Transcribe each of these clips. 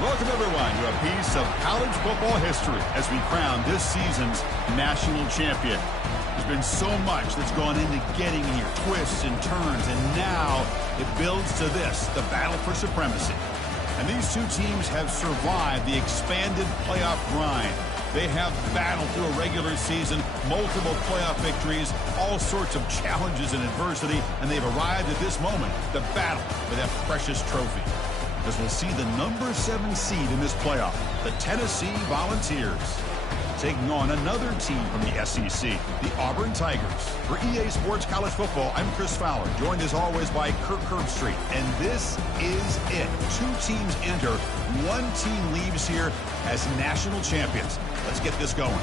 Welcome, everyone, to a piece of college football history as we crown this season's national champion. There's been so much that's gone into getting here, twists and turns, and now it builds to this, the battle for supremacy. And these two teams have survived the expanded playoff grind. They have battled through a regular season, multiple playoff victories, all sorts of challenges and adversity, and they've arrived at this moment, the battle for that precious trophy. As we'll see the number 7 seed in this playoff, the Tennessee Volunteers, taking on another team from the SEC, the Auburn Tigers. For EA Sports College Football, I'm Chris Fowler, joined as always by Kirk Herbstreit. And this is it. 2 teams enter, 1 team leaves here as national champions. Let's get this going.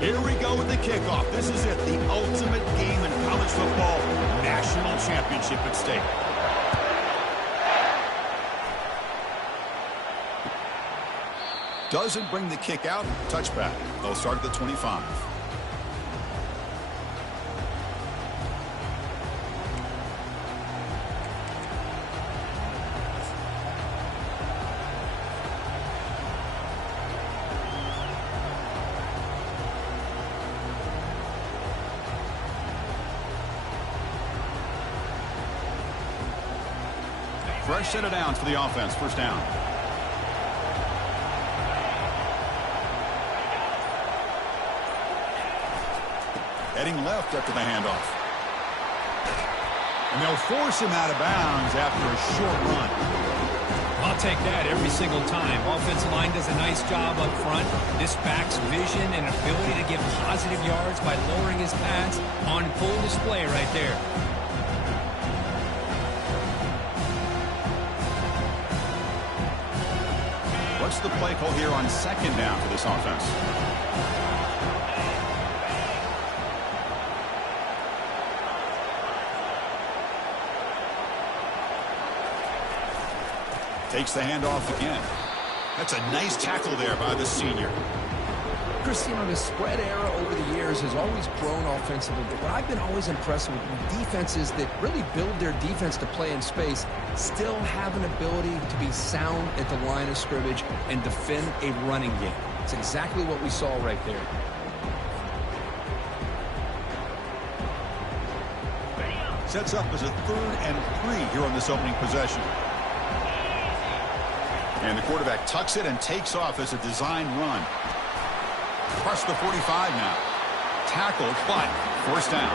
Here we go with the kickoff. This is it, the ultimate game in college football, national championship at stake. Doesn't bring the kick out, touchback. They'll start at the 25. Fresh set of downs for the offense. First down. Heading left after the handoff. And they'll force him out of bounds after a short run. I'll take that every single time. Offensive line does a nice job up front. This back's vision and ability to get positive yards by lowering his pads on full display right there. What's the play call here on second down for this offense? Takes the handoff again. That's a nice tackle there by the senior. Chris, you know, the spread era over the years has always grown offensively, but I've been always impressed with defenses that really build their defense to play in space, still have an ability to be sound at the line of scrimmage and defend a running game. It's exactly what we saw right there. Sets up as a 3rd and 3 here on this opening possession. And the quarterback tucks it and takes off as a design run. Across the 45 now. Tackled, but first down.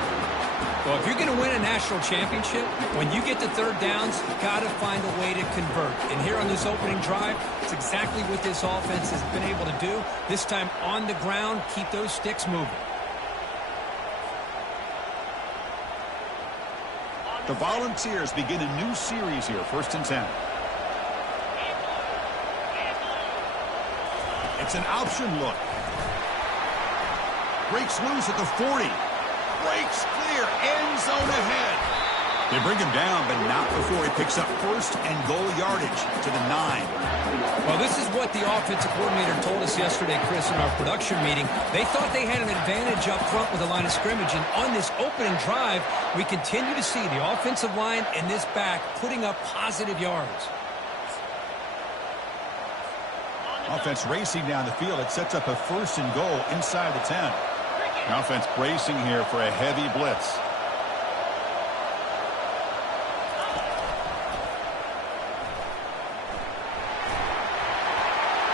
Well, if you're going to win a national championship, when you get to 3rd downs, you've got to find a way to convert. And here on this opening drive, it's exactly what this offense has been able to do. This time on the ground, keep those sticks moving. The Volunteers begin a new series here, 1st and 10. It's an option look. Breaks loose at the 40. Breaks clear. End zone ahead. They bring him down, but not before he picks up 1st and goal yardage to the 9. Well, this is what the offensive coordinator told us yesterday, Chris, in our production meeting. They thought they had an advantage up front with the line of scrimmage, and on this opening drive, we continue to see the offensive line and this back putting up positive yards. Offense racing down the field. It sets up a 1st and goal inside the 10. The offense bracing here for a heavy blitz.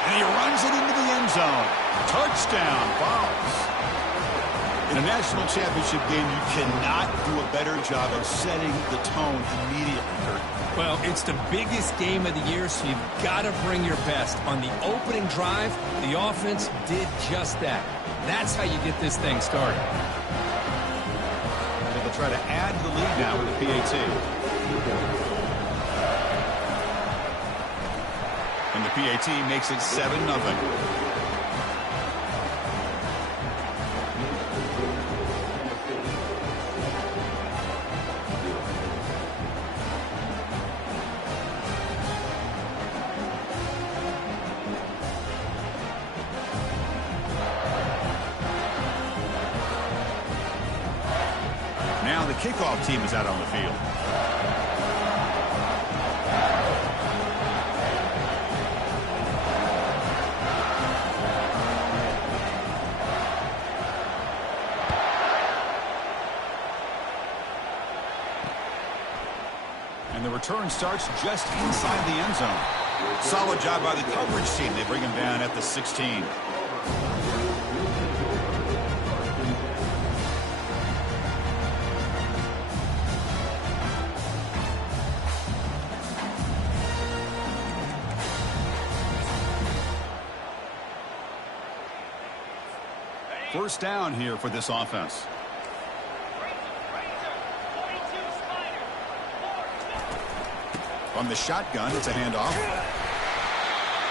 And he runs it into the end zone. Touchdown, Vols. In a national championship game, you cannot do a better job of setting the tone immediately, Kurt. Well, it's the biggest game of the year, so you've got to bring your best. On the opening drive, the offense did just that. That's how you get this thing started. They'll try to add to the lead now with the PAT. And the PAT makes it 7-0. kickoff team is out on the field. And the return starts just inside the end zone. Solid job by the coverage team. They bring him down at the 16. First down here for this offense. From the shotgun, it's a handoff.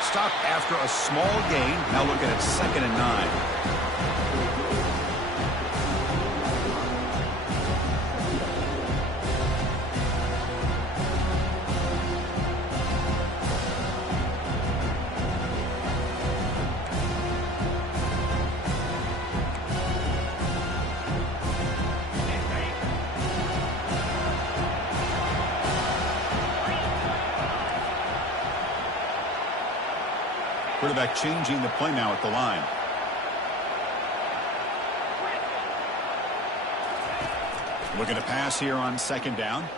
Stop after a small gain. Now looking at 2nd and 9. Quarterback changing the play now at the line. Looking to pass here on 2nd down.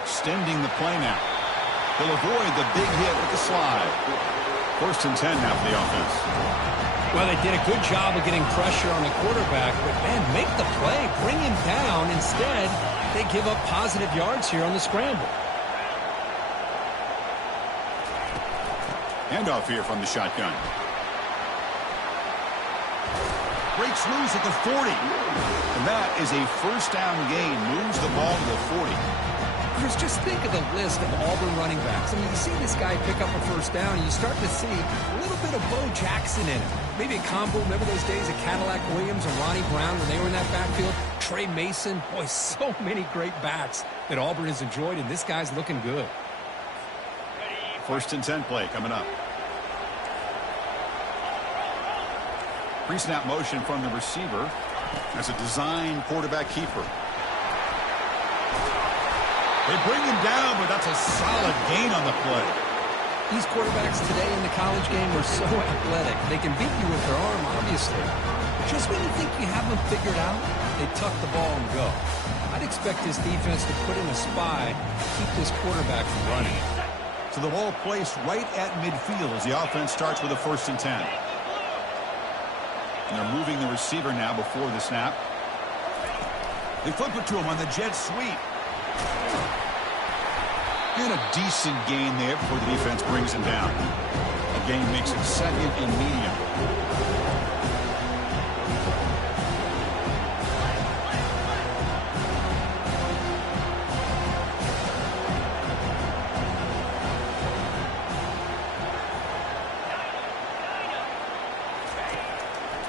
Extending the play now. He'll avoid the big hit with the slide. 1st and 10 now for the offense. Well, they did a good job of getting pressure on the quarterback, but, man, make the play. Bring him down. Instead, they give up positive yards here on the scramble. Handoff here from the shotgun. Breaks loose at the 40. And that is a first down gain. Moves the ball to the 40. Chris, just think of the list of Auburn running backs. I mean, you see this guy pick up a first down, and you start to see a little bit of Bo Jackson in it. Maybe a combo. Remember those days of Cadillac Williams and Ronnie Brown when they were in that backfield? Trey Mason. Boy, so many great backs that Auburn has enjoyed, and this guy's looking good. 1st and 10 play coming up. Pre-snap motion from the receiver. That's a design quarterback keeper. They bring him down, but that's a solid gain on the play. These quarterbacks today in the college game are so athletic. They can beat you with their arm, obviously. But just when you think you have them figured out, they tuck the ball and go. I'd expect this defense to put in a spy to keep this quarterback from running. So the ball placed right at midfield as the offense starts with a 1st and 10. And they're moving the receiver now before the snap. They flip it to him on the jet sweep. And a decent gain there before the defense brings him down. A gain makes it 2nd and medium.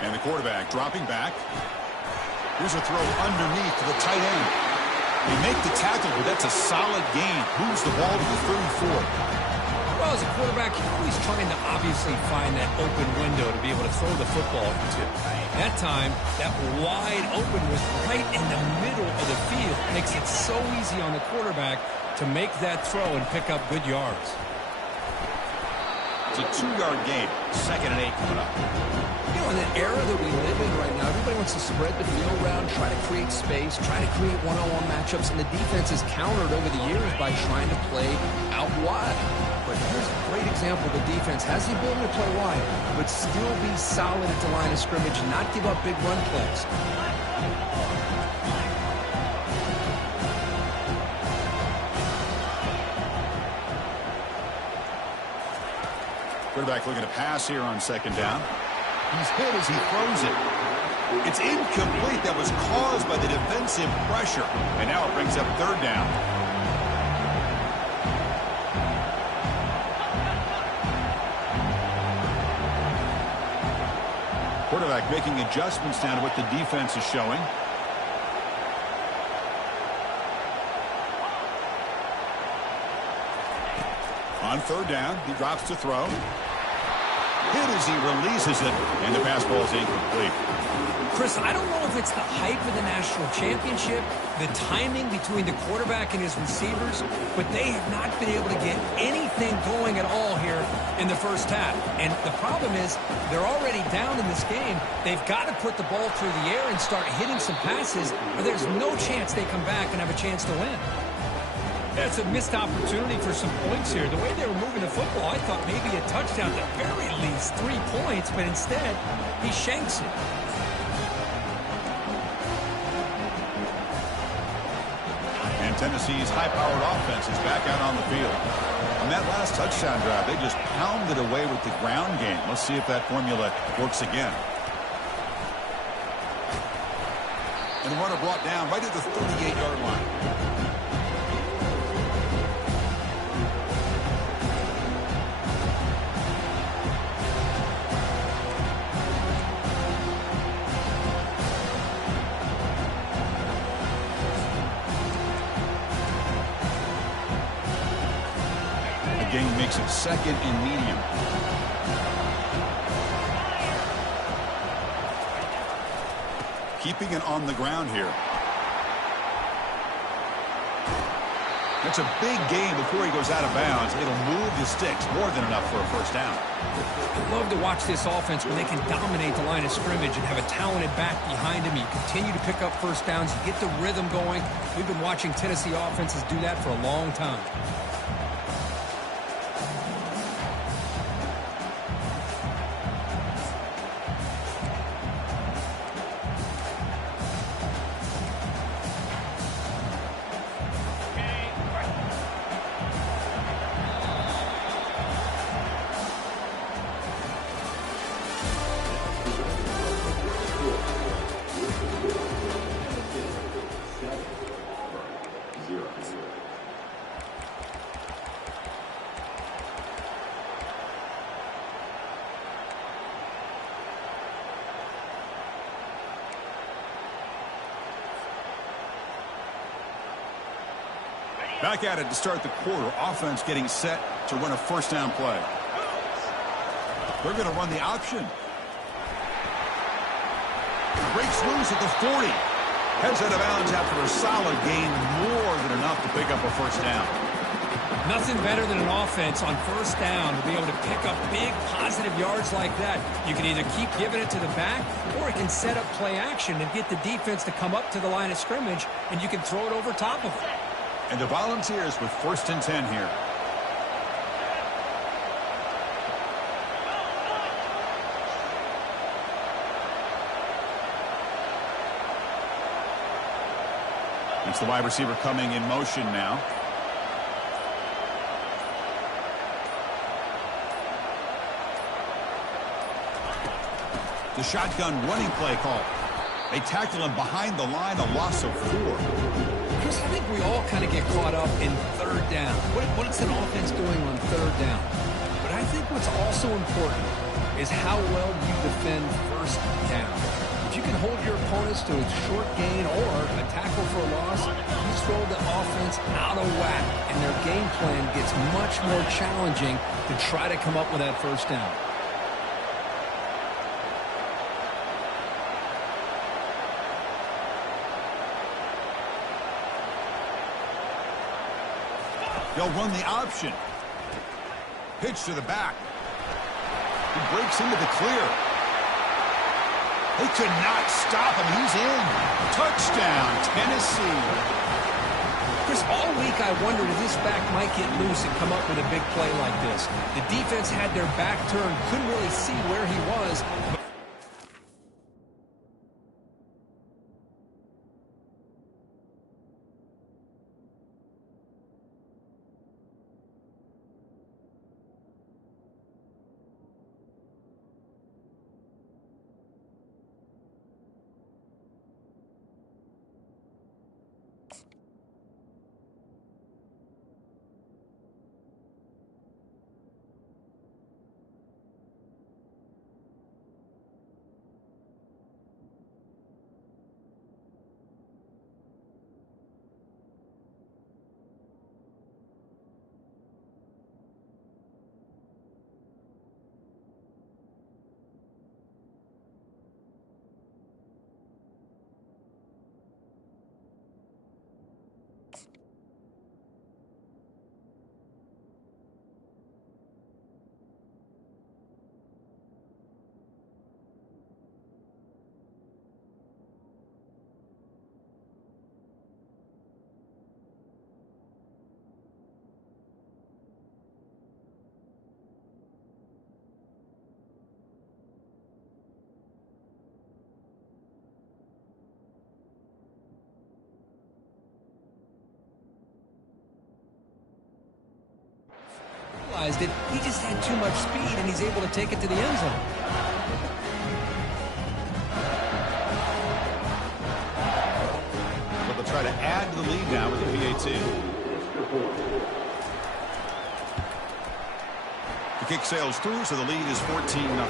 And the quarterback dropping back. Here's a throw underneath to the tight end. They make the tackle, but that's a solid gain. Moves the ball to the 34. Well, as a quarterback, you're always trying to obviously find that open window to be able to throw the football into. That time, that wide open was right in the middle of the field. Makes it so easy on the quarterback to make that throw and pick up good yards. It's a 2-yard gain. 2nd and 8 coming up. You know, in the era that we live in right now, everybody wants to spread the field around, try to create space, try to create one-on-one matchups, and the defense is countered over the years by trying to play out wide. But here's a great example. The defense has the ability to play wide, but still be solid at the line of scrimmage and not give up big run plays. Quarterback looking to pass here on 2nd down. He's hit as he throws it. It's incomplete. That was caused by the defensive pressure. And now it brings up 3rd down. Quarterback making adjustments now to what the defense is showing. On 3rd down, he drops to throw. hit as he releases it, and the pass ball is incomplete. Chris, I don't know if it's the hype of the national championship, the timing between the quarterback and his receivers, but they have not been able to get anything going at all here in the first half. And the problem is they're already down in this game. They've got to put the ball through the air and start hitting some passes, or there's no chance they come back and have a chance to win. That's a missed opportunity for some points here. The way they were moving the football, I thought maybe a touchdown, at the very least 3 points, but instead he shanks it. And Tennessee's high-powered offense is back out on the field. On that last touchdown drive, they just pounded away with the ground game. Let's see if that formula works again. And the runner brought down right at the 38-yard line. Game makes it second and medium. Keeping it on the ground here. That's a big gain before he goes out of bounds. It'll move the sticks more than enough for a first down. I love to watch this offense when they can dominate the line of scrimmage and have a talented back behind him. You continue to pick up first downs. You get the rhythm going. We've been watching Tennessee offenses do that for a long time. Back at it to start the quarter. Offense getting set to run a first down play. They're going to run the option. Breaks loose at the 40. Heads out of bounds after a solid gain, more than enough to pick up a first down. Nothing better than an offense on first down to be able to pick up big positive yards like that. You can either keep giving it to the back, or it can set up play action and get the defense to come up to the line of scrimmage, and you can throw it over top of it. And the Volunteers with 1st and 10 here. It's the wide receiver coming in motion now. The shotgun running play call. They tackle him behind the line, a loss of 4. Chris, I think we all kind of get caught up in third down. What's an offense doing on third down? But I think what's also important is how well you defend first down. If you can hold your opponents to a short gain or a tackle for a loss, you throw the offense out of whack, and their game plan gets much more challenging to try to come up with that first down. They'll run the option. Pitch to the back. He breaks into the clear. They could not stop him. He's in. Touchdown, Tennessee. Chris, all week I wondered if this back might get loose and come up with a big play like this. The defense had their back turned, couldn't really see where he was. realized it. He just had too much speed, and he's able to take it to the end zone. But they'll try to add to the lead now with the PAT. The kick sails through, so the lead is 14-0.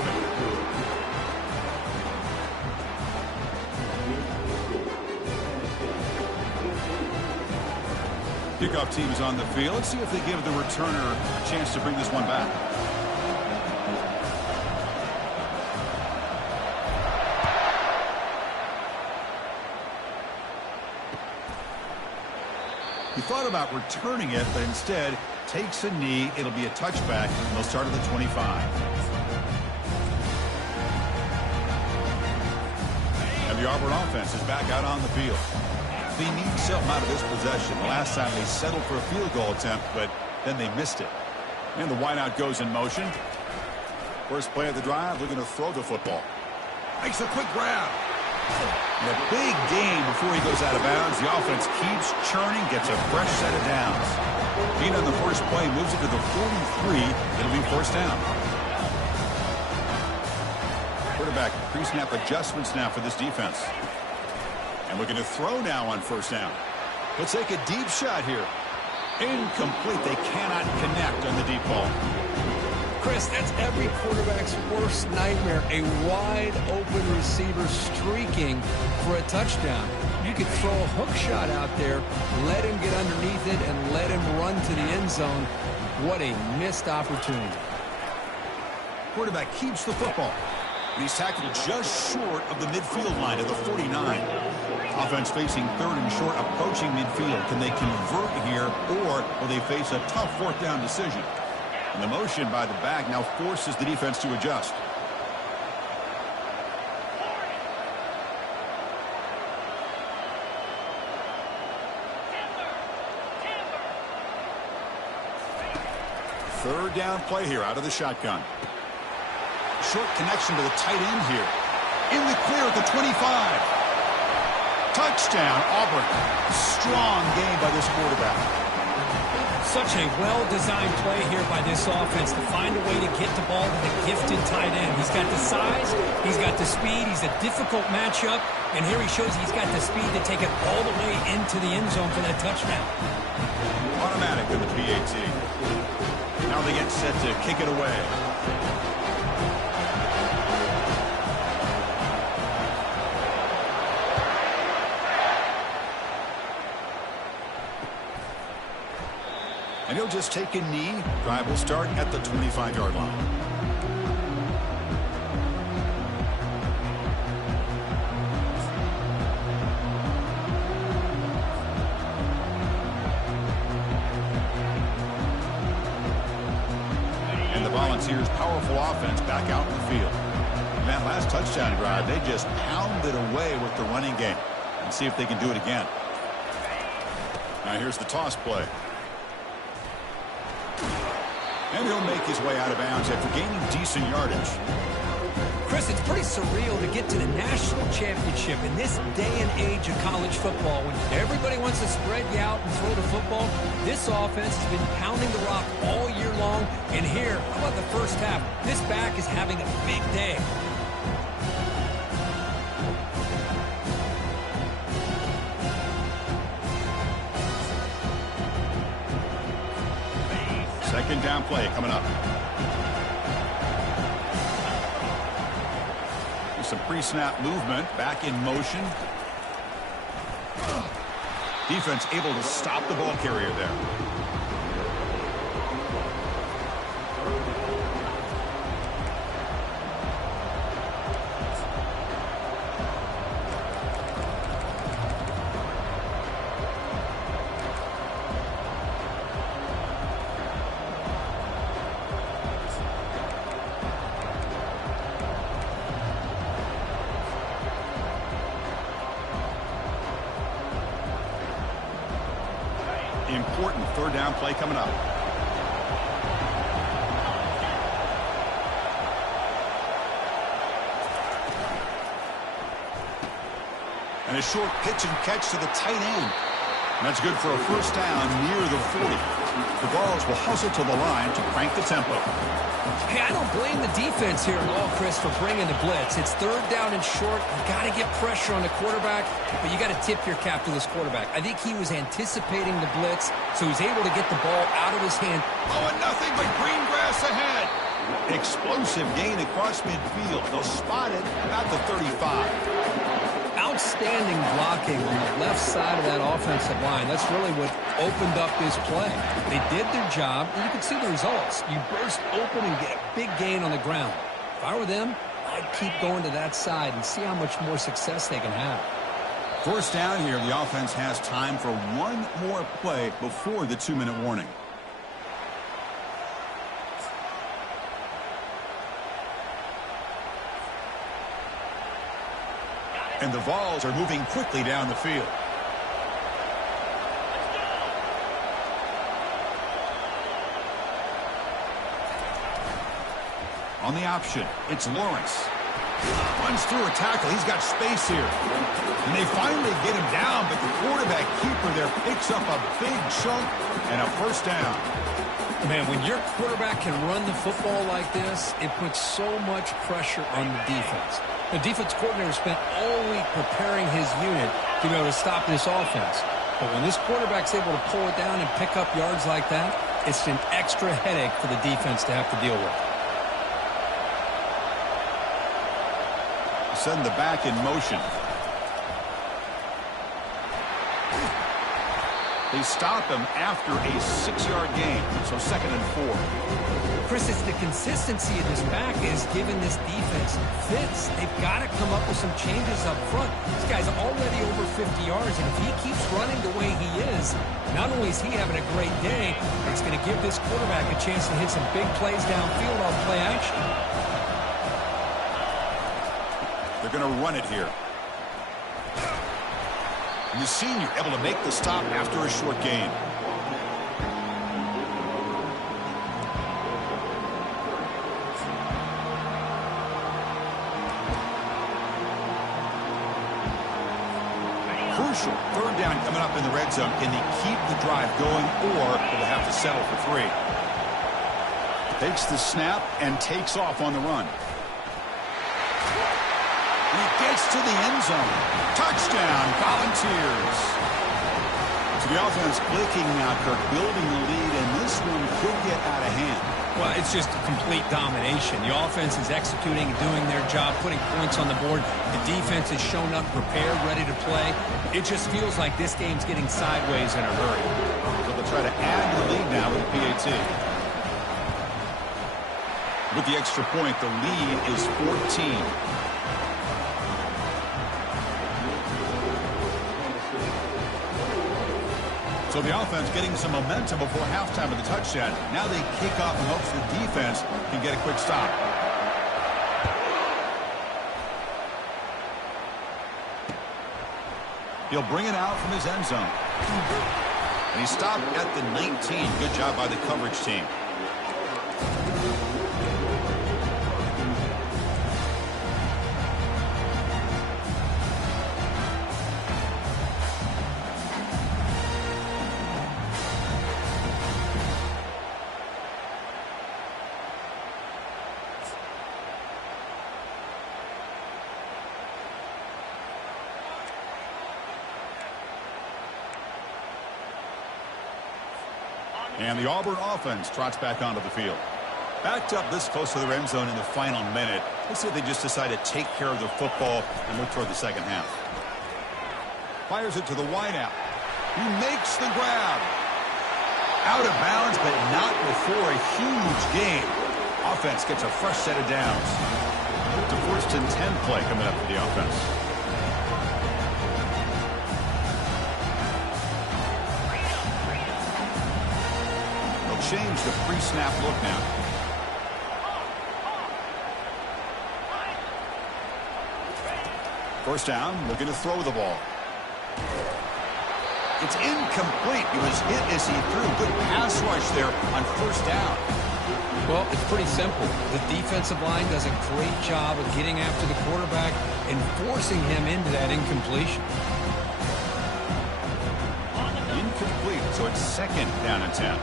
Kickoff team is on the field. Let's see if they give the returner a chance to bring this one back. He thought about returning it, but instead takes a knee. It'll be a touchback, and they'll start at the 25. And the Auburn offense is back out on the field. They need something out of this possession. The last time they settled for a field goal attempt, but then they missed it. And the wideout goes in motion. First play of the drive, looking to throw the football. Makes a quick grab. And a big gain before he goes out of bounds. The offense keeps churning, gets a fresh set of downs. Being on the first play moves it to the 43. It'll be first down. Quarterback pre-snap adjustments now for this defense. And looking to throw now on first down. He'll take a deep shot here. Incomplete. They cannot connect on the deep ball. Chris, that's every quarterback's worst nightmare. A wide open receiver streaking for a touchdown. You could throw a hook shot out there, let him get underneath it, and let him run to the end zone. What a missed opportunity. Quarterback keeps the football. He's tackled just short of the midfield line at the 49. Offense facing third and short, approaching midfield. Can they convert here, or will they face a tough fourth down decision? And the motion by the back now forces the defense to adjust. Third down play here out of the shotgun. Short connection to the tight end here. In the clear at the 25. Touchdown, Auburn. Strong game by this quarterback. Such a well-designed play here by this offense to find a way to get the ball to the gifted tight end. He's got the size, he's got the speed, he's a difficult matchup, and here he shows he's got the speed to take it all the way into the end zone for that touchdown. Automatic in the PAT. Now they get set to kick it away. And he'll just take a knee. Drive will start at the 25-yard line. And the Volunteers' powerful offense back out in the field. And that last touchdown drive, they just pounded away with the running game. And see if they can do it again. Now here's the toss play. And he'll make his way out of bounds after gaining decent yardage. Chris, it's pretty surreal to get to the national championship in this day and age of college football when everybody wants to spread you out and throw the football. This offense has been pounding the rock all year long. And here, how about the first half? This back is having a big day. Second down play coming up. Some pre-snap movement, back in motion. Defense able to stop the ball carrier there. Important third down play coming up. And a short pitch and catch to the tight end. That's good for a first down near the 40. The Vols will hustle to the line to crank the tempo. Hey, I don't blame the defense here at all, Chris, for bringing the blitz. It's third down and short. You got to get pressure on the quarterback, but you got to tip your cap to this quarterback. I think he was anticipating the blitz, so he's able to get the ball out of his hand. Oh, and nothing but green grass ahead. Explosive gain across midfield. They'll spot it about the 35. Outstanding blocking on the left side of that offensive line. That's really what opened up this play. They did their job, and you can see the results. You burst open and get a big gain on the ground. If I were them, I'd keep going to that side and see how much more success they can have. First down here, the offense has time for one more play before the 2-minute warning. And the Vols are moving quickly down the field. On the option, it's Lawrence. Runs through a tackle. He's got space here. And they finally get him down, but the quarterback keeper there picks up a big chunk and a first down. Man, when your quarterback can run the football like this, it puts so much pressure on the defense. The defense coordinator spent all week preparing his unit to be able to stop this offense. But when this quarterback's able to pull it down and pick up yards like that, it's an extra headache for the defense to have to deal with. Send the back in motion. They stop him after a 6-yard gain, so 2nd and 4. Chris, it's the consistency of this back is giving this defense fits. They've got to come up with some changes up front. This guy's already over 50 yards, and if he keeps running the way he is, not only is he having a great day, but it's going to give this quarterback a chance to hit some big plays downfield on play action. They're going to run it here. And the senior able to make the stop after a short gain. Crucial. Third down coming up in the red zone. Can they keep the drive going, or will they have to settle for 3? Takes the snap and takes off on the run. He gets to the end zone. Touchdown, Volunteers. So the offense clicking now, Kirk, building the lead, and this one could get out of hand. Well, it's just complete domination. The offense is executing, doing their job, putting points on the board. The defense is shown up, prepared, ready to play. It just feels like this game's getting sideways in a hurry. So they'll try to add to the lead now with a PAT. With the extra point, the lead is 14. So the offense getting some momentum before halftime of the touchdown. Now they kick off in hopes the defense can get a quick stop. He'll bring it out from his end zone. And he stopped at the 19. Good job by the coverage team. And the Auburn offense trots back onto the field. Backed up this close to the end zone in the final minute. Let's see if they just decide to take care of the football and look toward the second half. Fires it to the wideout. He makes the grab. Out of bounds, but not before a huge gain. Offense gets a fresh set of downs. It's a 1st and 10 play coming up for the offense. Change the pre-snap look now. First down, looking to throw the ball. It's incomplete. He was hit as he threw. Good pass rush there on first down. Well, it's pretty simple. The defensive line does a great job of getting after the quarterback and forcing him into that incompletion. So it's 2nd down and 10.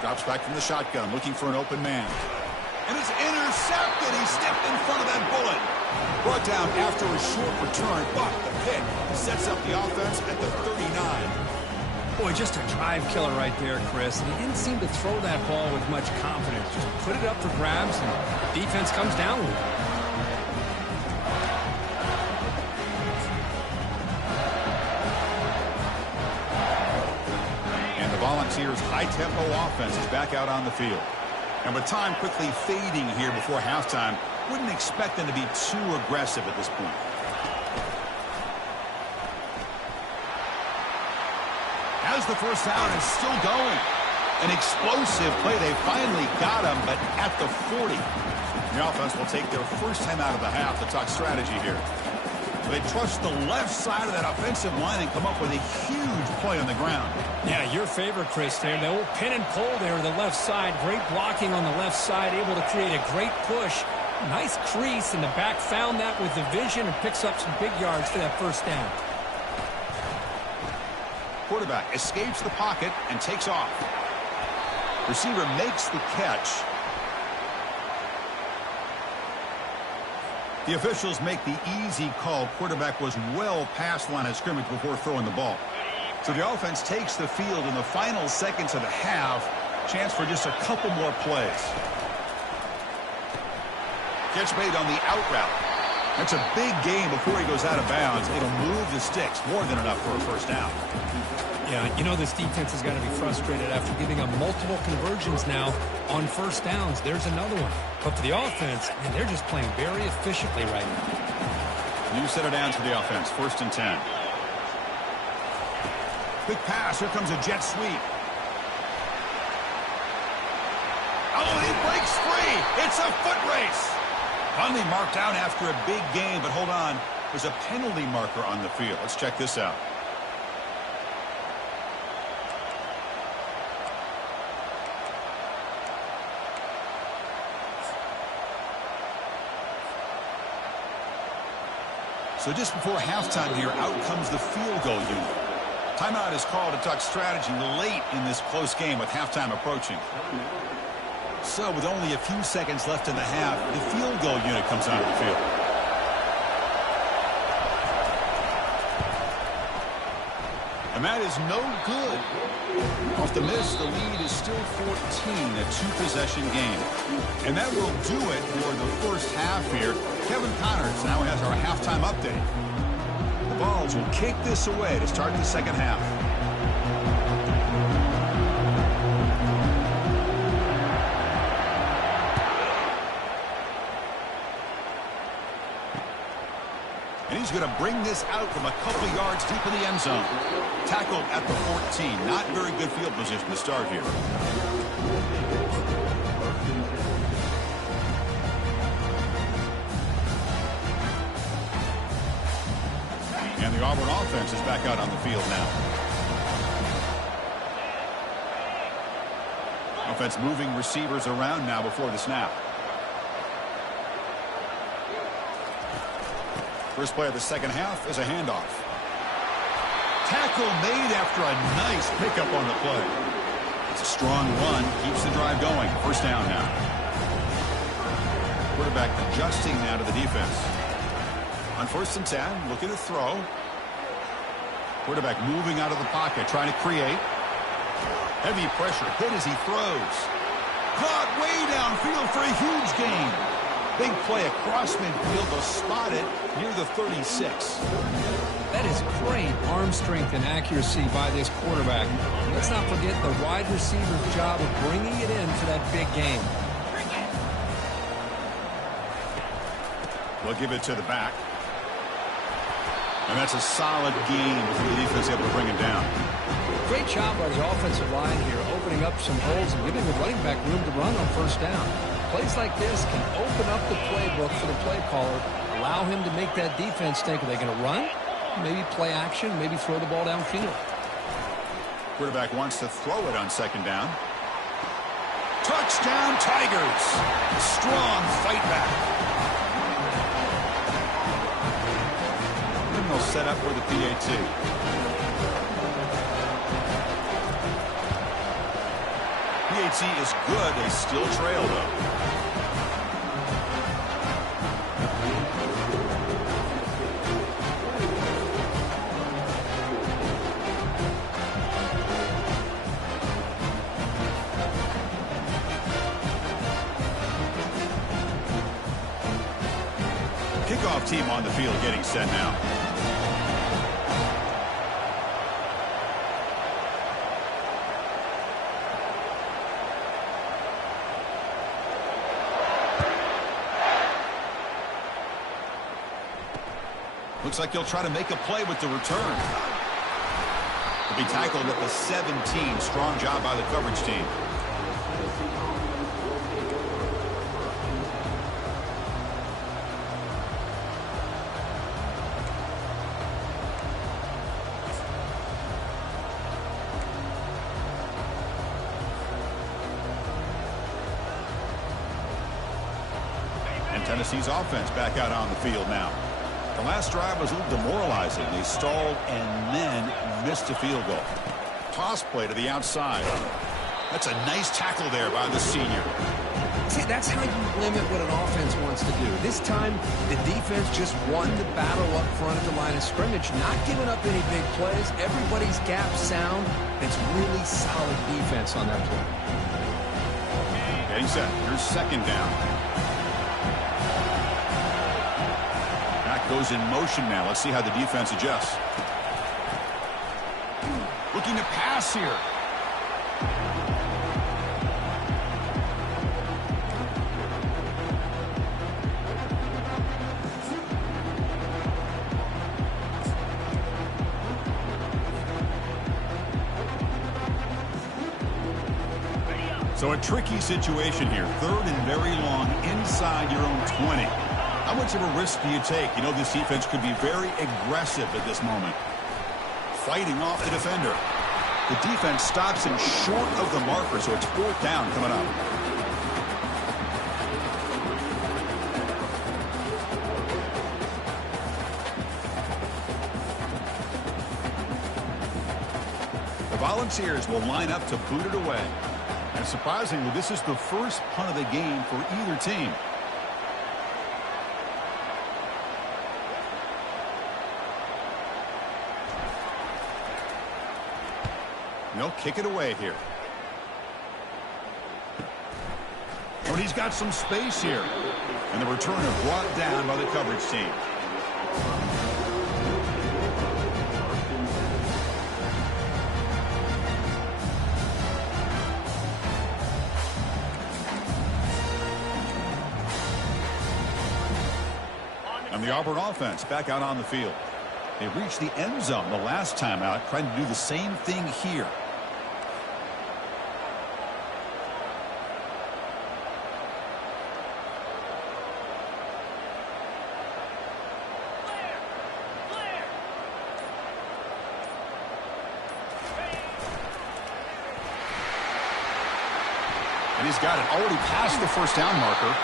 Drops back from the shotgun, looking for an open man. And it's intercepted. He stepped in front of that bullet. Brought down after a short return, but the pick sets up the offense at the 39. Boy, just a drive killer right there, Chris. And he didn't seem to throw that ball with much confidence. Just put it up for grabs, and defense comes down with it. Volunteers' high-tempo offense is back out on the field. And with time quickly fading here before halftime, wouldn't expect them to be too aggressive at this point. As the first down is still going. An explosive play. They finally got him, but at the 40. The offense will take their first time out of the half to talk strategy here. They trust the left side of that offensive line and come up with a huge play on the ground. Yeah, your favorite, Chris, there. The old pin and pull there on the left side. Great blocking on the left side, able to create a great push. Nice crease, and the back found that with the vision and picks up some big yards for that first down. Quarterback escapes the pocket and takes off. Receiver makes the catch. The officials make the easy call. Quarterback was well past the line of scrimmage before throwing the ball. So the offense takes the field in the final seconds of the half. Chance for just a couple more plays. Catch made on the out route. That's a big gain before he goes out of bounds. It'll move the sticks, more than enough for a first down. Yeah, you know this defense has got to be frustrated after giving up multiple conversions now on first downs. There's another one. But for the offense, man, they're just playing very efficiently right now. New set of downs for the offense. 1st and 10. Quick pass. Here comes a jet sweep. Oh, he breaks free. It's a foot race. Finally marked out after a big game, but hold on. There's a penalty marker on the field. Let's check this out. So just before halftime here, out comes the field goal unit. Timeout is called to talk strategy late in this close game with halftime approaching. So with only a few seconds left in the half, the field goal unit comes onto the field. And that is no good. Off the miss, the lead is still 14, a two-possession game. And that will do it for the first half here. Kevin Connors now has our halftime update. The Vols will kick this away to start the second half. And he's going to bring this out from a couple yards deep in the end zone. Tackled at the 14. Not very good field position to start here. And the Auburn offense is back out on the field now. Offense moving receivers around now before the snap. First play of the second half is a handoff. Tackle made after a nice pickup on the play. It's a strong run. Keeps the drive going. First down now. Quarterback adjusting now to the defense. On 1st and 10, looking to throw. Quarterback moving out of the pocket, trying to create. Heavy pressure, hit as he throws. Caught way downfield for a huge gain. Big play across midfield to spot it near the 36. That is great arm strength and accuracy by this quarterback. Let's not forget the wide receiver's job of bringing it in for that big game. We'll give it to the back. And that's a solid gain before the defense able to bring it down. Great job by the offensive line here, opening up some holes and giving the running back room to run on first down. Plays like this can open up the playbook for the play caller, allow him to make that defense think, are they going to run? Maybe play action, maybe throw the ball downfield. Quarterback wants to throw it on second down. Touchdown, Tigers. Strong fight back. And they'll set up for the PAT. PAT is good. They still trail, though. Kickoff team on the field getting set now. Looks like he'll try to make a play with the return. He'll be tackled at the 17. Strong job by the coverage team. Tennessee's offense back out on the field now. The last drive was a little demoralizing. They stalled and then missed a field goal. Toss play to the outside. That's a nice tackle there by the senior. See, that's how you limit what an offense wants to do. This time, the defense just won the battle up front at the line of scrimmage, not giving up any big plays. Everybody's gap sound. It's really solid defense on that play. Getting set. Here's second down. Goes in motion now. Let's see how the defense adjusts. Looking to pass here. So a tricky situation here. Third and very long inside your own 20. How much of a risk do you take? You know this defense could be very aggressive at this moment. Fighting off the defender. The defense stops him short of the marker, so it's fourth down coming up. The Volunteers will line up to boot it away. And surprisingly, this is the first punt of the game for either team. They'll kick it away here. But he's got some space here. And the returner brought down by the coverage team. And the Auburn offense back out on the field. They reached the end zone the last time out, trying to do the same thing here. And he's got it already past the first down marker.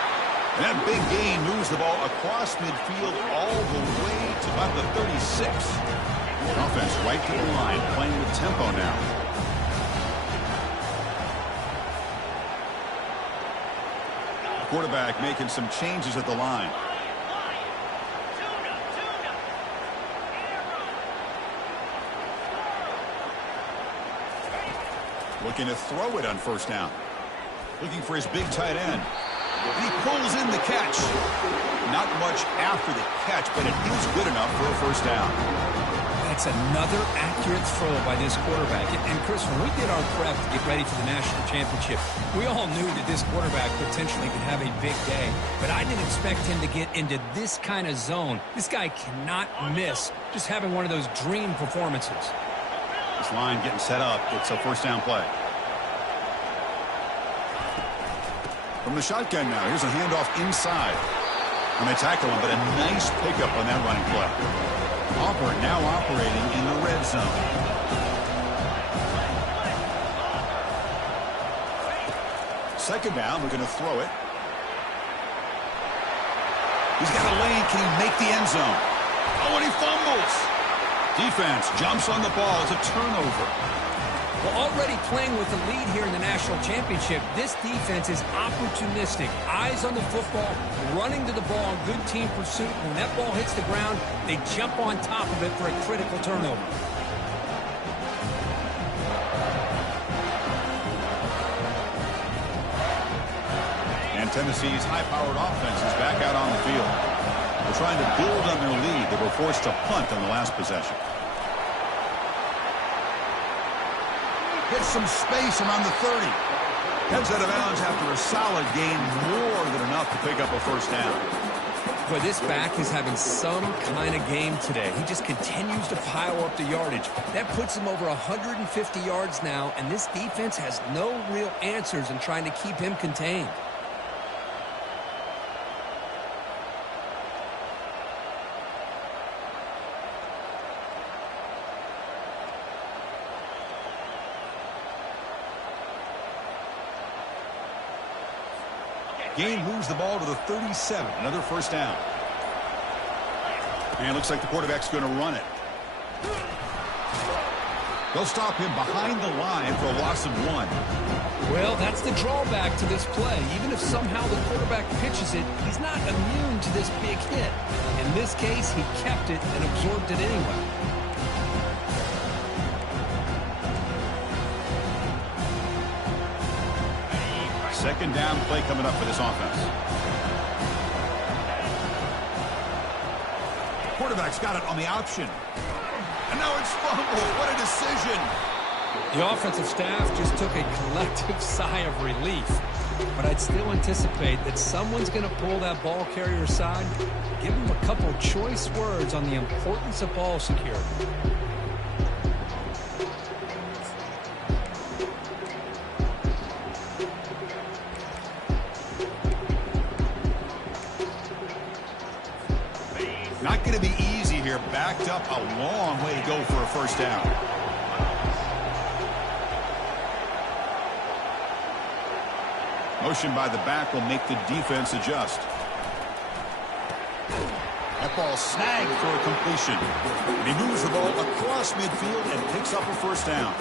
And that big gain moves the ball across midfield all the way to about the 36. Offense right to the line, playing with tempo now. Quarterback making some changes at the line. Looking to throw it on first down. Looking for his big tight end. And he pulls in the catch. Not much after the catch, but it is good enough for a first down. That's another accurate throw by this quarterback. And Chris, when we did our prep to get ready for the national championship, we all knew that this quarterback potentially could have a big day. But I didn't expect him to get into this kind of zone. This guy cannot miss just having one of those dream performances. This line getting set up. It's a first down play. From the shotgun now, here's a handoff inside. And they tackle him, but a nice pickup on that running play. Auburn now operating in the red zone. second down. We're going to throw it. He's got a lane. Can he make the end zone? Oh, and he fumbles. Defense jumps on the ball. It's a turnover. Well, already playing with the lead here in the national championship, this defense is opportunistic. Eyes on the football, running to the ball, good team pursuit. When that ball hits the ground, they jump on top of it for a critical turnover. And Tennessee's high-powered offense is back out on the field. They're trying to build on their lead. They were forced to punt on the last possession. Gets some space around the 30. Heads out of bounds after a solid gain, more than enough to pick up a first down. Boy, this back is having some kind of game today. He just continues to pile up the yardage. That puts him over 150 yards now, and this defense has no real answers in trying to keep him contained. Gain moves the ball to the 37. Another first down. And it looks like the quarterback's going to run it. They'll stop him behind the line for a loss of 1. Well, that's the drawback to this play. Even if somehow the quarterback pitches it, he's not immune to this big hit. In this case, he kept it and absorbed it anyway. Second down play coming up for this offense. Quarterback's got it on the option. And now it's fumbled. What a decision. The offensive staff just took a collective sigh of relief. But I'd still anticipate that someone's going to pull that ball carrier aside, give him a couple choice words on the importance of ball security. Not going to be easy here. Backed up a long way to go for a first down. Motion by the back will make the defense adjust. That ball snagged for a completion. And he moves the ball across midfield and picks up a first down.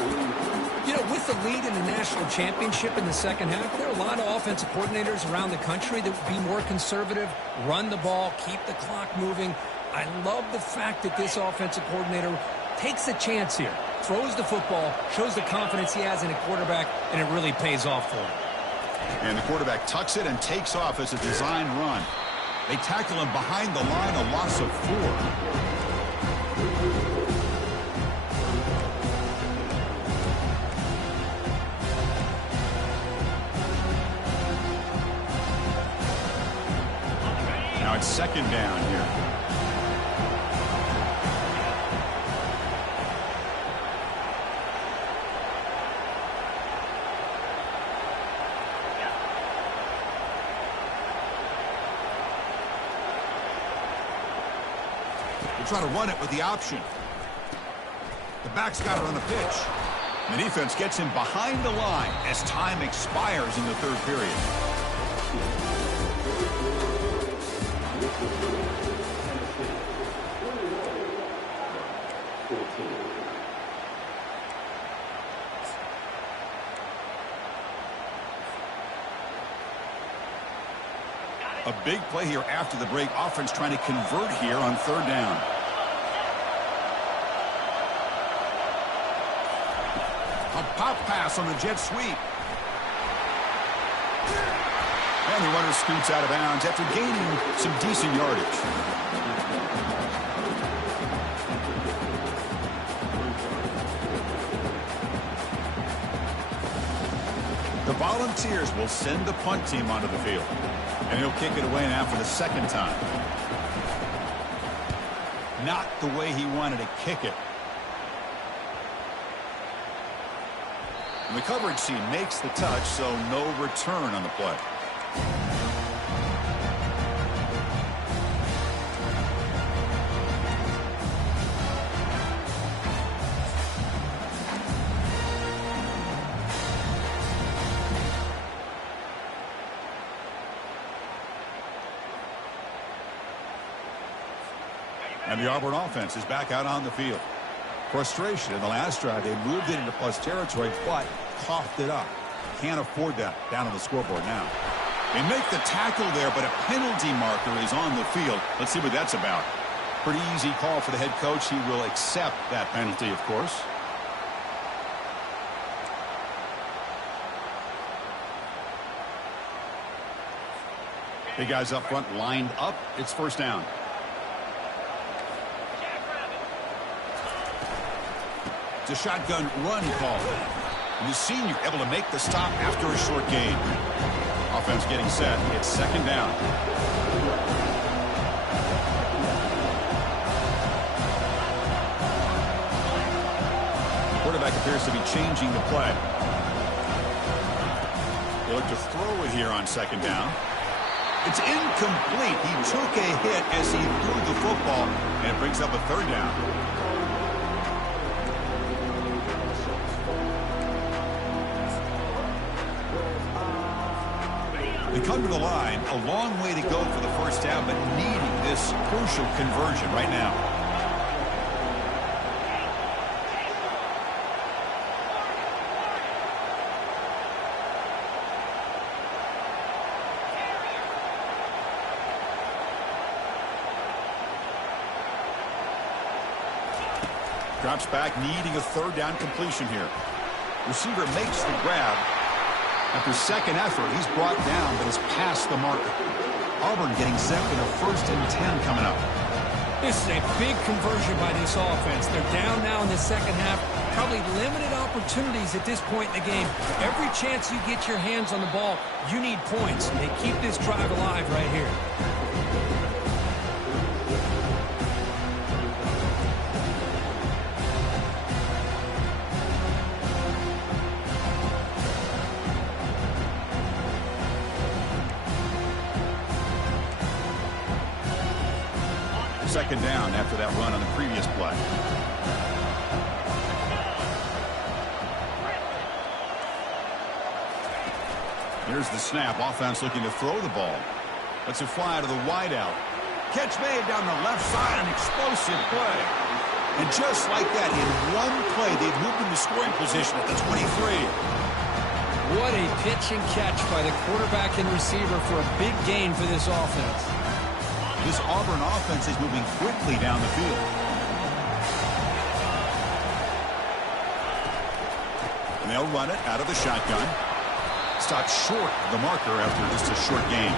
You know, with the lead in the national championship in the second half, there are a lot of offensive coordinators around the country that would be more conservative, run the ball, keep the clock moving. I love the fact that this offensive coordinator takes a chance here, throws the football, shows the confidence he has in a quarterback, and it really pays off for him. And the quarterback tucks it and takes off as a design run. They tackle him behind the line, a loss of 4. Now it's second down here. Try to run it with the option. The back's got it on the pitch. The defense gets him behind the line as time expires in the third period. A big play here after the break. Offense trying to convert here on third down. A pop pass on the jet sweep. And the runner scoots out of bounds after gaining some decent yardage. The Volunteers will send the punt team onto the field. And he'll kick it away now for the second time. Not the way he wanted to kick it. And the coverage team makes the touch, so no return on the play. And the Auburn offense is back out on the field. Frustration in the last drive. They moved it into plus territory, but coughed it up. Can't afford that down on the scoreboard now. They make the tackle there, but a penalty marker is on the field. Let's see what that's about. Pretty easy call for the head coach. He will accept that penalty, of course. The guys up front lined up. It's first down. It's a shotgun run call. And the senior able to make the stop after a short gain. Offense getting set. It's second down. The quarterback appears to be changing the play. They look to throw it here on second down. It's incomplete. He took a hit as he threw the football, and it brings up a third down. They come to the line, a long way to go for the first down, but needing this crucial conversion right now. Drops back, needing a third down completion here. Receiver makes the grab. After second effort, he's brought down, but is past the marker. Auburn getting set for the 1st and 10 coming up. This is a big conversion by this offense. They're down now in the second half. Probably limited opportunities at this point in the game. Every chance you get your hands on the ball, you need points. They keep this drive alive right here. Second down after that run on the previous play. Here's the snap. Offense looking to throw the ball. Lets it fly to the wideout. Catch made down the left side. An explosive play. And just like that, in one play, they've moved into scoring position at the 23. What a pitch and catch by the quarterback and receiver for a big gain for this offense. This Auburn offense is moving quickly down the field. And they'll run it out of the shotgun. Stopped short of the marker after just a short gain.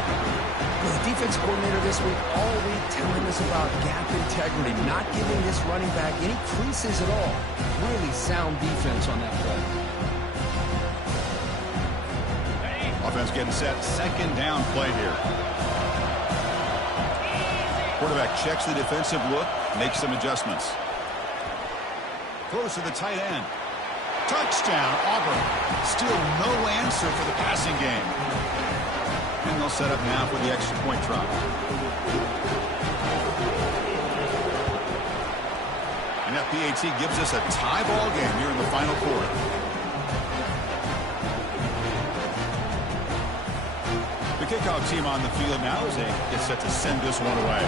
The defense coordinator this week all week telling us about gap integrity, not giving this running back any creases at all. Really sound defense on that play. Offense getting set. Second down play here. Quarterback checks the defensive look, makes some adjustments. Throws to the tight end. Touchdown, Auburn. Still no answer for the passing game. And they'll set up now for the extra point try. And that PAT gives us a tie ball game here in the final quarter. The kickoff team on the field now as they get set to send this one away.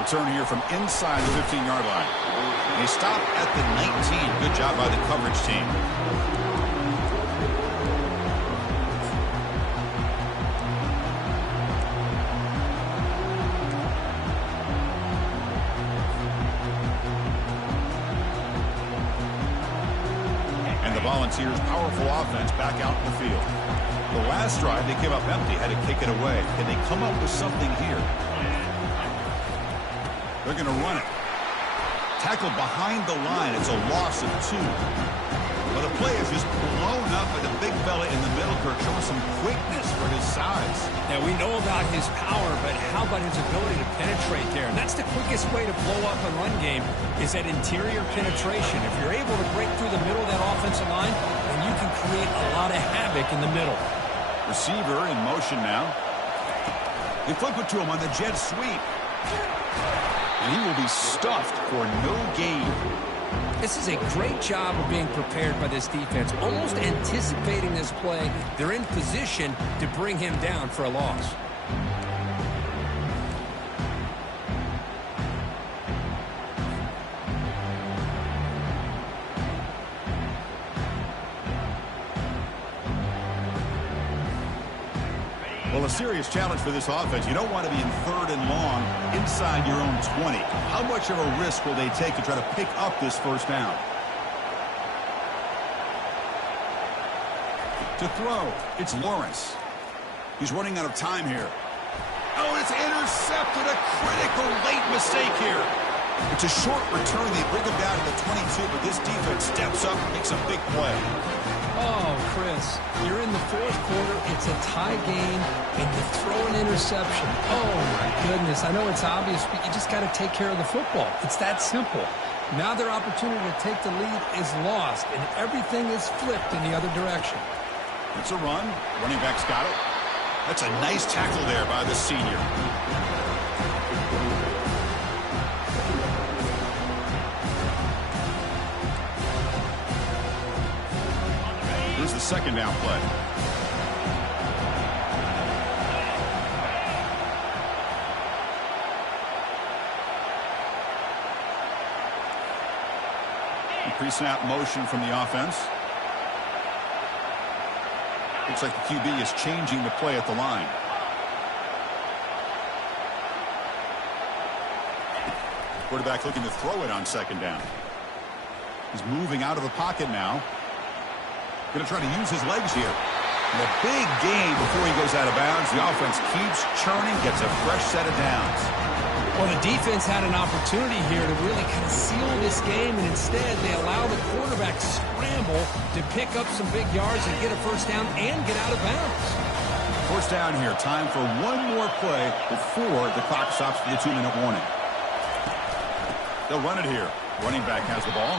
Return here from inside the 15-yard line. They stop at the 19. Good job by the coverage team. Volunteers' powerful offense back out in the field. The last drive, they came up empty, had to kick it away. Can they come up with something here? They're going to run it. Tackled behind the line. It's a loss of 2. But the play is just blown up by the big fella in the middle, Kirk, showing some quickness for his size. Yeah, we know about his power, but how about his ability to penetrate there? And that's the quickest way to blow up a run game is that interior penetration. If you're able to break through the middle of that offensive line, then you can create a lot of havoc in the middle. Receiver in motion now. They flip it to him on the jet sweep. And he will be stuffed for no gain. This is a great job of being prepared by this defense, almost anticipating this play. They're in position to bring him down for a loss. Well, a serious challenge for this offense. You don't want to be in 3rd and long inside your own 20. How much of a risk will they take to try to pick up this first down? To throw, it's Lawrence. He's running out of time here. Oh, it's intercepted. A critical late mistake here. It's a short return. They bring him down to the 22, but this defense steps up and makes a big play. Oh, Chris, you're in the 4th quarter. It's a tie game, and you throw an interception. Oh, my goodness. I know it's obvious, but you just got to take care of the football. It's that simple. Now their opportunity to take the lead is lost, and everything is flipped in the other direction. It's a run. Running back's got it. That's a nice tackle there by the senior. Here's the second down play. Pre-snap motion from the offense. Looks like the QB is changing the play at the line. Quarterback looking to throw it on second down. He's moving out of the pocket now. Going to try to use his legs here. And a big gain before he goes out of bounds. The offense keeps churning, gets a fresh set of downs. Well, the defense had an opportunity here to really kind of seal this game, and instead they allow the quarterback scramble to pick up some big yards and get a first down and get out of bounds. First down here. Time for one more play before the clock stops for the 2-minute warning. They'll run it here. Running back has the ball.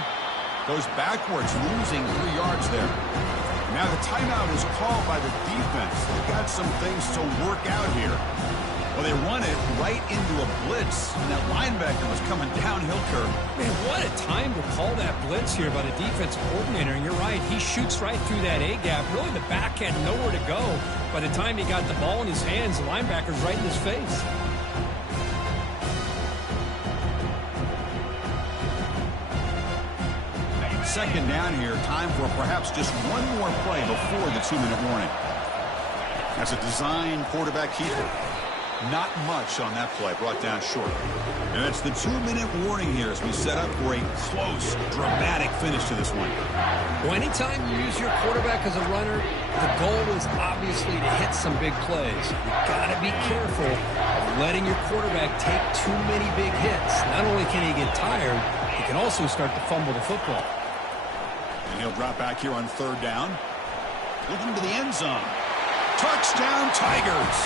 Goes backwards, losing 3 yards there. Now the timeout is called by the defense. They've got some things to work out here. Well, they run it right into a blitz, and that linebacker was coming downhill curve. Man, what a time to call that blitz here by the defensive coordinator. And you're right, he shoots right through that A-gap. Really, the back had nowhere to go. By the time he got the ball in his hands, the linebacker's right in his face. Second down here. Time for perhaps just one more play before the 2-minute warning. That's a design quarterback keeper. Not much on that play, brought down short. And it's the 2-minute warning here as we set up for a close, dramatic finish to this one. Well, anytime you use your quarterback as a runner, the goal is obviously to hit some big plays. You've got to be careful of letting your quarterback take too many big hits. Not only can he get tired, he can also start to fumble the football. And he'll drop back here on 3rd down. Looking to the end zone. Touchdown, Tigers.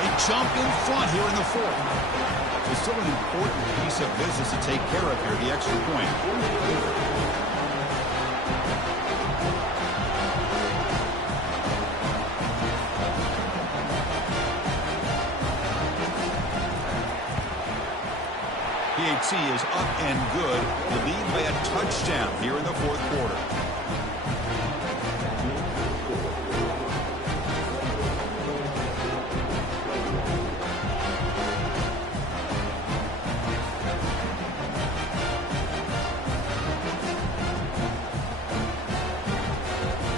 They jump in front here in the 4th. It's still an important piece of business to take care of here, the extra point. PAT is up and good. The lead by a touchdown here in the 4th quarter.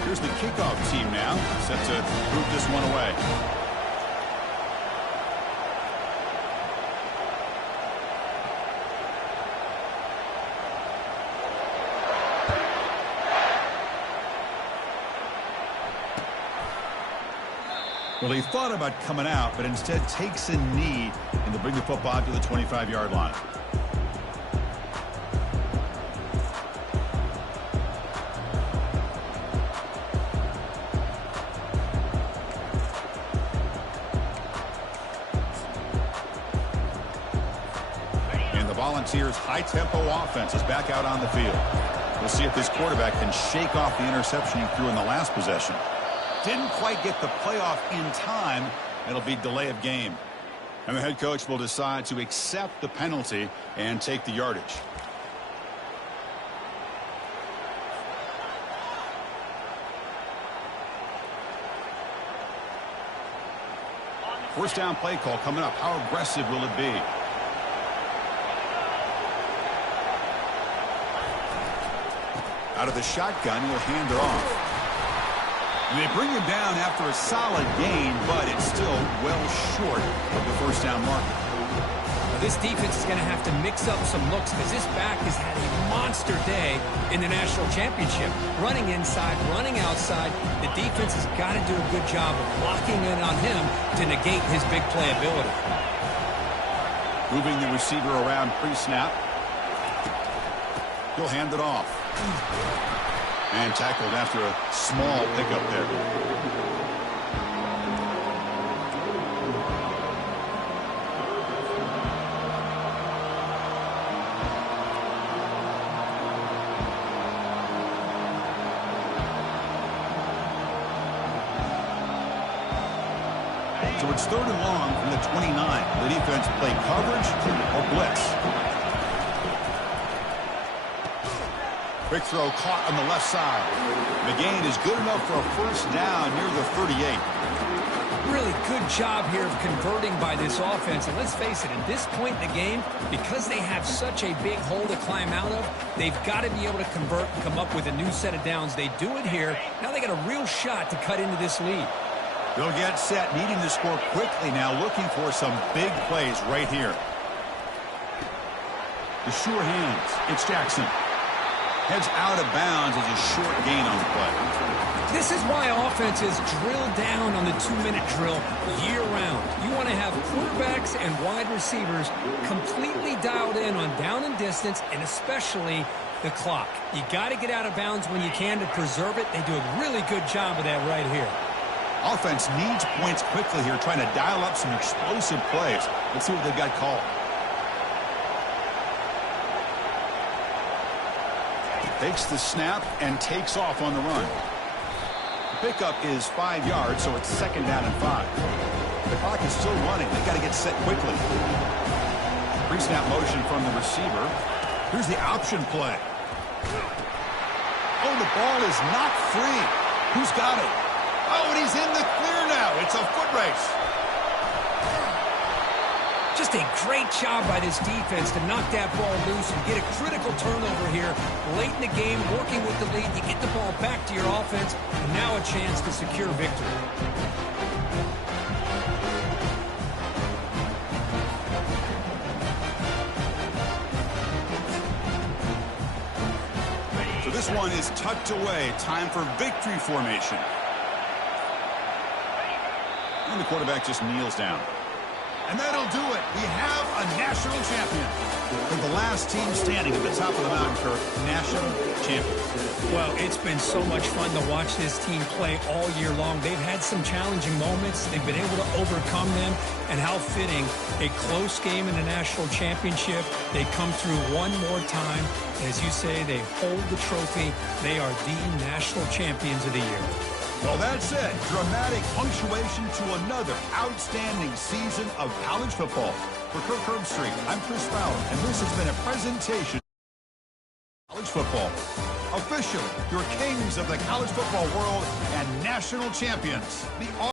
Here's the kickoff team now, set to move this one away. Well, he thought about coming out, but instead takes a knee and to bring the football to the 25-yard line. And the Volunteers' high-tempo offense is back out on the field. We'll see if this quarterback can shake off the interception he threw in the last possession. Didn't quite get the playoff in time. It'll be delay of game. And the head coach will decide to accept the penalty and take the yardage. First down play call coming up. How aggressive will it be? Out of the shotgun, he'll hand it off. And they bring him down after a solid gain, but it's still well short of the first down marker. This defense is going to have to mix up some looks because this back has had a monster day in the national championship. Running inside, running outside. The defense has got to do a good job of locking in on him to negate his big play ability. Moving the receiver around pre-snap. He'll hand it off. And tackled after a small pickup there. So it's 3rd and long from the 29. The defense play coverage or blitz. Quick throw caught on the left side. The gain is good enough for a first down near the 38. Really good job here of converting by this offense. And let's face it, at this point in the game, because they have such a big hole to climb out of, they've got to be able to convert and come up with a new set of downs. They do it here. Now they got a real shot to cut into this lead. They'll get set, needing to score quickly now, looking for some big plays right here. The sure hands. It's Jackson. Heads out of bounds as a short gain on the play. This is why offenses drill down on the 2-minute drill year-round. You want to have quarterbacks and wide receivers completely dialed in on down and distance, and especially the clock. You got to get out of bounds when you can to preserve it. They do a really good job of that right here. Offense needs points quickly here, trying to dial up some explosive plays. Let's see what they've got called. Takes the snap and takes off on the run. The pickup is 5 yards, so it's 2nd down and 5. The clock is still running. They've got to get set quickly. Pre-snap motion from the receiver. Here's the option play. Oh, the ball is not free. Who's got it? Oh, and he's in the clear now. It's a foot race. Just a great job by this defense to knock that ball loose and get a critical turnover here late in the game, working with the lead. You get the ball back to your offense, and now a chance to secure victory. So this one is tucked away. Time for victory formation. And the quarterback just kneels down. And that'll do it. We have a national champion. We're the last team standing at the top of the mountain, Kirk. National champion. Well, it's been so much fun to watch this team play all year long. They've had some challenging moments. They've been able to overcome them. And how fitting, a close game in the national championship. They come through one more time. And as you say, they hold the trophy. They are the national champions of the year. Well, that's it. Dramatic punctuation to another outstanding season of college football. For Kirk Herbstreit, I'm Chris Fowler, and this has been a presentation of college football. Officially, your kings of the college football world and national champions. The